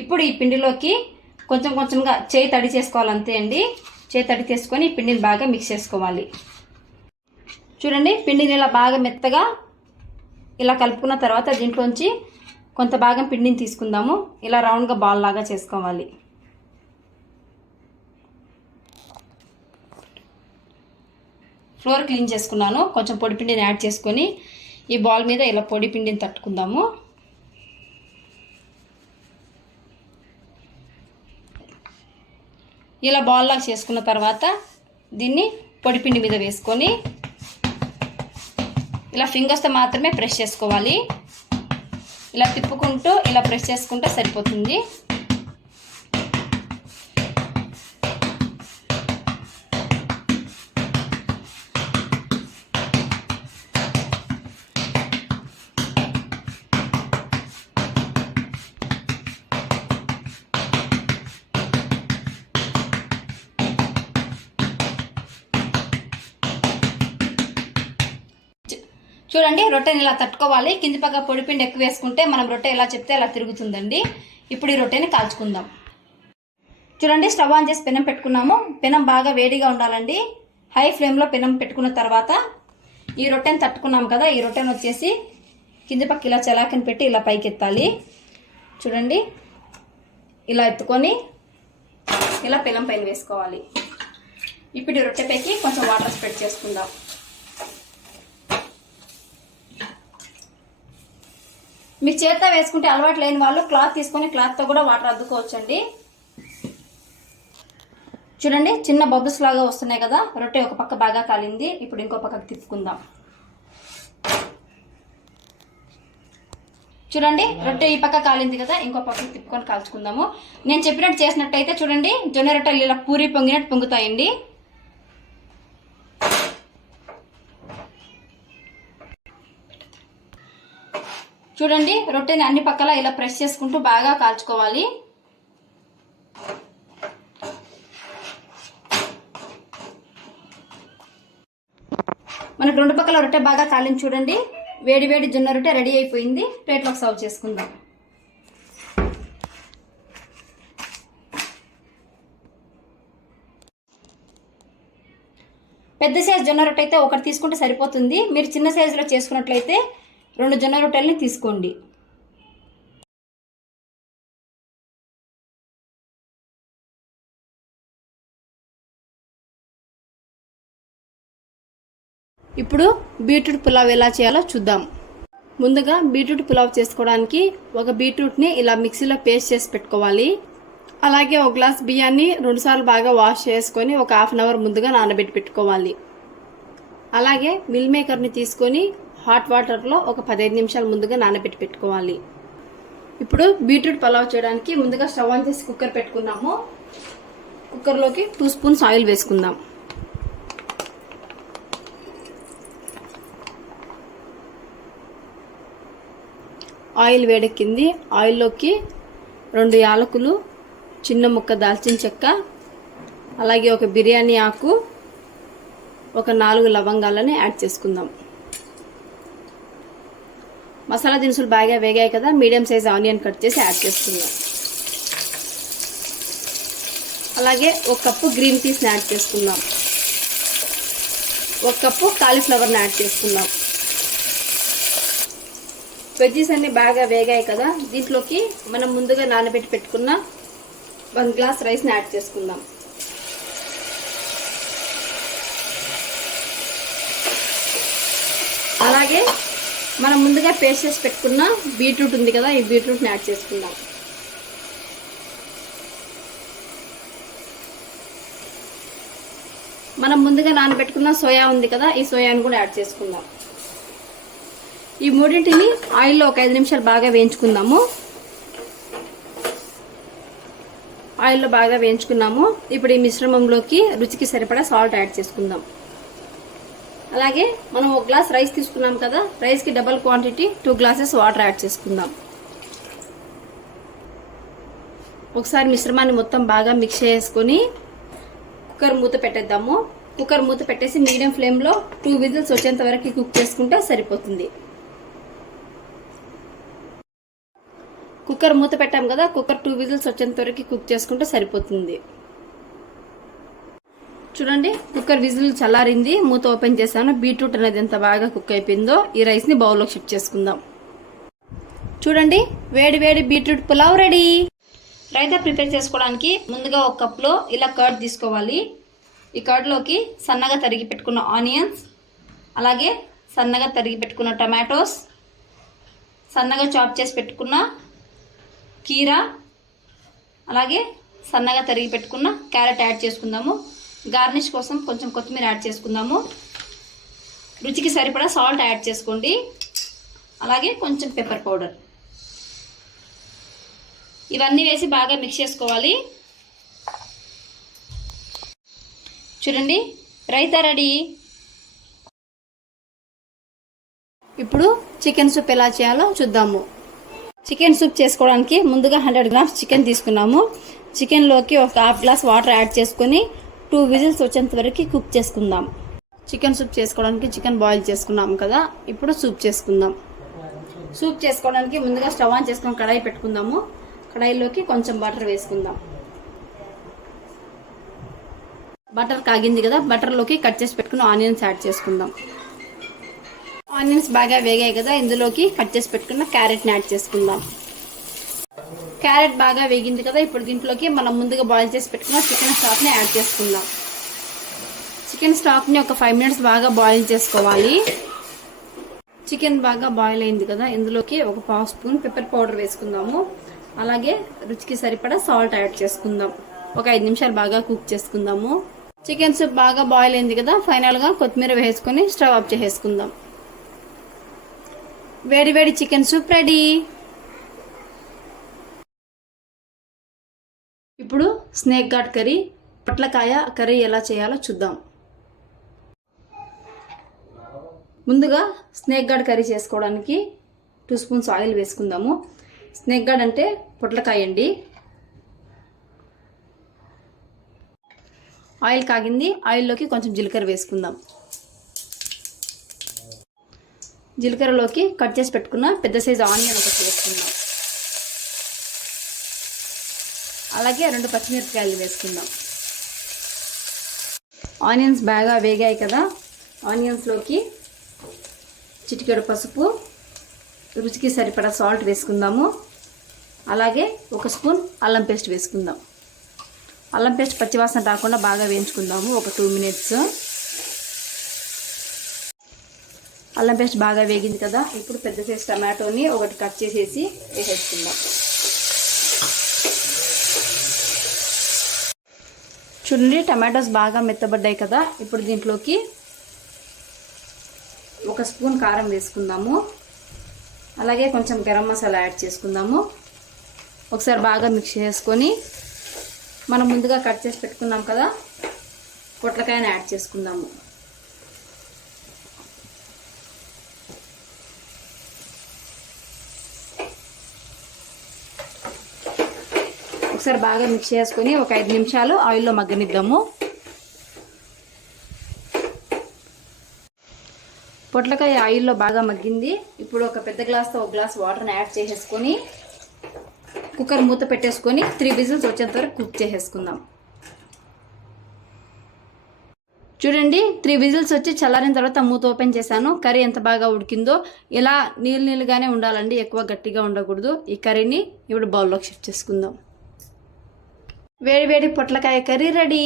ఇప్పుడు ఈ పిండిలోకి కొంచెం కొంచెంగా చేయి తడి చేసుకోవాలి, అంతే అండి. చేయి తడి చేసుకొని పిండిని బాగా మిక్స్ చేసుకోవాలి. చూడండి, పిండిని ఇలా బాగా మెత్తగా ఇలా కలుపుకున్న తర్వాత దీంట్లోంచి కొంత భాగం పిండిని తీసుకుందాము. ఇలా రౌండ్గా బాల్ లాగా చేసుకోవాలి. ఫ్లోర్ క్లీన్ చేసుకున్నాను. కొంచెం పొడి పిండిని యాడ్ చేసుకొని ఈ బాల్ మీద ఇలా పొడి పిండిని తట్టుకుందాము. ఇలా బాల్ లాగా చేసుకున్న తర్వాత దీన్ని పొడి పిండి మీద వేసుకొని ఇలా ఫింగర్స్తో మాత్రమే ప్రెస్ చేసుకోవాలి. ఇలా తిప్పుకుంటూ ఇలా ప్రెస్ చేసుకుంటే సరిపోతుంది. చూడండి, రొట్టెని ఇలా తట్టుకోవాలి. కింది పక్క పొడిపిండి ఎక్కువ వేసుకుంటే మనం రొట్టె ఎలా చెప్తే అలా తిరుగుతుందండి. ఇప్పుడు ఈ రొట్టెని కాల్చుకుందాం. చూడండి, స్టవ్ ఆన్ చేసి పెనం పెట్టుకున్నాము. పెనం బాగా వేడిగా ఉండాలండి. హై ఫ్లేమ్లో పెనం పెట్టుకున్న తర్వాత ఈ రొట్టెని తట్టుకున్నాం కదా, ఈ రొట్టెని వచ్చేసి కింది పక్క ఇలా చలాకని పెట్టి ఇలా పైకి ఎత్తాలి. చూడండి, ఇలా ఎత్తుకొని ఇలా పెనం పైన వేసుకోవాలి. ఇప్పుడు ఈ రొట్టె పైకి కొంచెం వాటర్ స్ప్రెడ్ చేసుకుందాం. మీకు చేత్తో వేసుకుంటే అలవాటు లేని వాళ్ళు క్లాత్ తీసుకొని క్లాత్తో కూడా వాటర్ అద్దుకోవచ్చండి. చూడండి, చిన్న బబుల్స్ లాగా వస్తున్నాయి కదా. రొట్టె ఒక పక్క బాగా కాలింది. ఇప్పుడు ఇంకో పక్కకు తిప్పుకుందాం. చూడండి, రొట్టె ఈ పక్క కాలింది కదా, ఇంకో పక్కకు తిప్పుకొని కాల్చుకుందాము. నేను చెప్పినట్టు చేసినట్టయితే చూడండి, జొన్న రొట్టెలు ఇలా పూరి పొంగినట్టు పొంగుతాయండి. చూడండి, రొట్టెని అన్ని పక్కల ఇలా ప్రెస్ చేసుకుంటూ బాగా కాల్చుకోవాలి. మనకు రెండు పక్కల రొట్టె బాగా కాలింది. చూడండి, వేడి వేడి జొన్న రొట్టె రెడీ అయిపోయింది. ప్లేట్లోకి సర్వ్ చేసుకుందాం. పెద్ద సైజు జొన్న రొట్టె అయితే ఒకటి తీసుకుంటే సరిపోతుంది. మీరు చిన్న సైజులో చేసుకున్నట్లయితే 2 జొన్న రొట్టెల్ని తీసుకోండి. ఇప్పుడు బీట్రూట్ పులావ్ ఎలా చేయాలో చూద్దాం. ముందుగా బీట్రూట్ పులావ్ చేసుకోవడానికి ఒక బీట్రూట్ని ఇలా మిక్సీలో పేస్ట్ చేసి పెట్టుకోవాలి. అలాగే ఒక గ్లాస్ బియ్యాన్ని 2 సార్లు బాగా వాష్ చేసుకొని ఒక హాఫ్ అన్ అవర్ ముందుగా నానబెట్టి పెట్టుకోవాలి. అలాగే మిల్ మేకర్ని తీసుకొని హాట్ వాటర్లో ఒక 15 నిమిషాలు ముందుగా నానబెట్టి పెట్టుకోవాలి. ఇప్పుడు బీట్రూట్ పులావ్ చేయడానికి ముందుగా స్టవ్ ఆన్ చేసి కుక్కర్ పెట్టుకున్నాము. కుక్కర్లోకి 2 స్పూన్స్ ఆయిల్ వేసుకుందాం. ఆయిల్ వేడెక్కింది. ఆయిల్లోకి 2 యాలకులు, చిన్న ముక్క దాల్చిన చెక్క, అలాగే ఒక బిర్యానీ ఆకు, ఒక 4 లవంగాలని యాడ్ చేసుకుందాం. మసాలా దినుసులు బాగా వేగాయి కదా, మీడియం సైజ్ ఆనియన్ కట్ చేసి యాడ్ చేసుకుందాం. అలాగే 1 కప్పు గ్రీన్ పీస్ని యాడ్ చేసుకుందాం. 1 కప్పు కాలీఫ్లవర్ని యాడ్ చేసుకుందాం. వెజ్జీస్ అన్ని బాగా వేగాయి కదా, దీంట్లోకి మనం ముందుగా నానబెట్టి పెట్టుకున్న 1 గ్లాస్ రైస్ని యాడ్ చేసుకుందాం. అలాగే మనం ముందుగా పేస్ట్ చేసి పెట్టుకున్న బీట్రూట్ ఉంది కదా, ఈ బీట్రూట్ని యాడ్ చేసుకుందాం. మనం ముందుగా నానబెట్టుకున్న సోయా ఉంది కదా, ఈ సోయాని కూడా యాడ్ చేసుకుందాం. ఈ మూడింటిని ఆయిల్లో ఒక 5 నిమిషాలు బాగా వేయించుకుందాము. ఆయిల్లో బాగా వేయించుకున్నాము. ఇప్పుడు ఈ మిశ్రమంలోకి రుచికి సరిపడా సాల్ట్ యాడ్ చేసుకుందాం. అలాగే మనం 1 గ్లాస్ రైస్ తీసుకున్నాం కదా, రైస్కి double quantity 2 glasses water add చేసుకుందాం. ఒకసారి మిశ్రమాన్ని మొత్తం బాగా మిక్స్ చేసుకొని కుక్కర్ మూత పెట్టేద్దాము. కుక్కర్ మూత పెట్టేసి మీడియం ఫ్లేమ్లో 2 విజిల్స్ వచ్చేంత వరకు కుక్ చేసుకుంటే సరిపోతుంది. కుక్కర్ మూత పెట్టాం కదా, కుక్కర్ 2 విజిల్స్ వచ్చేంత వరకు కుక్ చేసుకుంటే సరిపోతుంది. చూడండి కుక్కర్ విజిల్ చల్లారింది, మూత ఓపెన్ చేశాను. బీట్రూట్ అనేది ఎంత బాగా కుక్ అయిపోయిందో. ఈ రైస్ని బౌల్లోకి షిఫ్ట్ చేసుకుందాం. చూడండి వేడి వేడి beetroot pulao ready. Raita prepare చేసుకోవడానికి ముందుగా ఒక కప్లో ఇలా కర్డ్ తీసుకోవాలి. ఈ కర్డ్లోకి సన్నగా తరిగి పెట్టుకున్న ఆనియన్స్, అలాగే సన్నగా తరిగి పెట్టుకున్న టమాటోస్, సన్నగా చాప్ చేసి పెట్టుకున్న కీరా, అలాగే సన్నగా తరిగి పెట్టుకున్న క్యారెట్ యాడ్ చేసుకుందాము. గార్నిష్ కోసం కొంచెం కొత్తిమీర యాడ్ చేసుకుందాము. రుచికి సరిపడా సాల్ట్ యాడ్ చేసుకోండి, అలాగే కొంచెం పెప్పర్ పౌడర్. ఇవన్నీ వేసి బాగా మిక్స్ చేసుకోవాలి. చూడండి రైతా రెడీ. ఇప్పుడు చికెన్ సూప్ ఎలా చేయాలో చూద్దాము. చికెన్ సూప్ చేసుకోవడానికి ముందుగా 100 గ్రామ్స్ చికెన్ తీసుకున్నాము. చికెన్లోకి ఒక హాఫ్ గ్లాస్ వాటర్ యాడ్ చేసుకొని 2 విజిల్స్ వచ్చేంత వరకు కుక్ చేసుకుందాం. చికెన్ సూప్ చేసుకోవడానికి చికెన్ బాయిల్ చేసుకున్నాం కదా, ఇప్పుడు సూప్ చేసుకుందాం. సూప్ చేసుకోవడానికి ముందుగా స్టవ్ ఆన్ చేసుకొని కడాయి పెట్టుకుందాము. కడాయిలోకి కొంచెం బటర్ వేసుకుందాం. బటర్ కాగింది కదా, బటర్లోకి కట్ చేసి పెట్టుకున్న ఆనియన్స్ యాడ్ చేసుకుందాం. ఆనియన్స్ బాగా వేగాయి కదా, ఇందులోకి కట్ చేసి పెట్టుకున్న క్యారెట్ని యాడ్ చేసుకుందాం. క్యారెట్ బాగా వేగింది కదా, ఇప్పుడు దీంట్లోకి మనం ముందుగా బాయిల్ చేసి పెట్టుకున్న చికెన్ స్టాక్ని యాడ్ చేసుకుందాం. చికెన్ స్టాక్ని ఒక 5 మినిట్స్ బాగా బాయిల్ చేసుకోవాలి. చికెన్ బాగా బాయిల్ అయింది కదా, ఇందులోకి ఒక 1/2 స్పూన్ పెప్పర్ పౌడర్ వేసుకుందాము. అలాగే రుచికి సరిపడా సాల్ట్ యాడ్ చేసుకుందాం. ఒక 5 నిమిషాలు బాగా కుక్ చేసుకుందాము. చికెన్ సూప్ బాగా బాయిల్ అయింది కదా, ఫైనల్గా కొత్తిమీర వేసుకొని స్టవ్ ఆఫ్ చేసేసుకుందాం. వేడి వేడి చికెన్ సూప్ రెడీ. ఇప్పుడు స్నేక్ గార్డ్ కర్రీ, పొట్లకాయ కర్రీ ఎలా చేయాలో చూద్దాం. ముందుగా స్నేక్ గార్డ్ కర్రీ చేసుకోవడానికి 2 స్పూన్స్ ఆయిల్ వేసుకుందాము. స్నేక్ గార్డ్ అంటే పొట్లకాయ అండి. ఆయిల్ కాగింది, ఆయిల్లోకి కొంచెం జీలకర్ర వేసుకుందాం. జీలకర్రలోకి కట్ చేసి పెట్టుకున్న పెద్ద సైజు ఆనియన్ ఒకటి వేసుకుందాం. అలాగే 2 పచ్చిమిరపకాయలు వేసుకుందాం. ఆనియన్స్ బాగా వేగాయి కదా, ఆనియన్స్లోకి చిటికెడు పసుపు, రుచికి సరిపడా సాల్ట్ వేసుకుందాము. అలాగే 1 స్పూన్ అల్లం పేస్ట్ వేసుకుందాం. అల్లం పేస్ట్ పచ్చివాసన రాకుండా బాగా వేయించుకుందాము ఒక 2 మినిట్స్. అల్లం పేస్ట్ బాగా వేగింది కదా, ఇప్పుడు పెద్ద సైజు టమాటోని ఒకటి కట్ చేసేసి వేసేసుకుందాం. చూడండి టమాటోస్ బాగా మెత్తబడ్డాయి కదా, ఇప్పుడు దీంట్లోకి 1 స్పూన్ కారం వేసుకుందాము. అలాగే కొంచెం గరం మసాలా యాడ్ చేసుకుందాము. ఒకసారి బాగా మిక్స్ చేసుకొని మనం ముందుగా కట్ చేసి పెట్టుకున్నాం కదా, పొట్లకాయని యాడ్ చేసుకుందాము. ఒకసారి బాగా మిక్స్ చేసుకొని ఒక 5 నిమిషాలు ఆయిల్లో మగ్గనిద్దాము. పొట్లకాయ ఆయిల్లో బాగా మగ్గింది. ఇప్పుడు ఒక పెద్ద గ్లాస్తో 1 గ్లాస్ వాటర్ని యాడ్ చేసేసుకొని కుక్కర్ మూత పెట్టేసుకొని 3 విజిల్స్ వచ్చేంత వరకు కుక్ చేసేసుకుందాం. చూడండి 3 విజిల్స్ వచ్చి చల్లారిన తర్వాత మూత ఓపెన్ చేశాను. కర్రీ ఎంత బాగా ఉడికిందో. ఇలా నీళ్ళుగానే ఉండాలండి, ఎక్కువ గట్టిగా ఉండకూడదు. ఈ కర్రీని ఇప్పుడు బౌల్లోకి షిఫ్ట్ చేసుకుందాం. వేడి వేడి పొట్లకాయ కర్రీ రెడీ.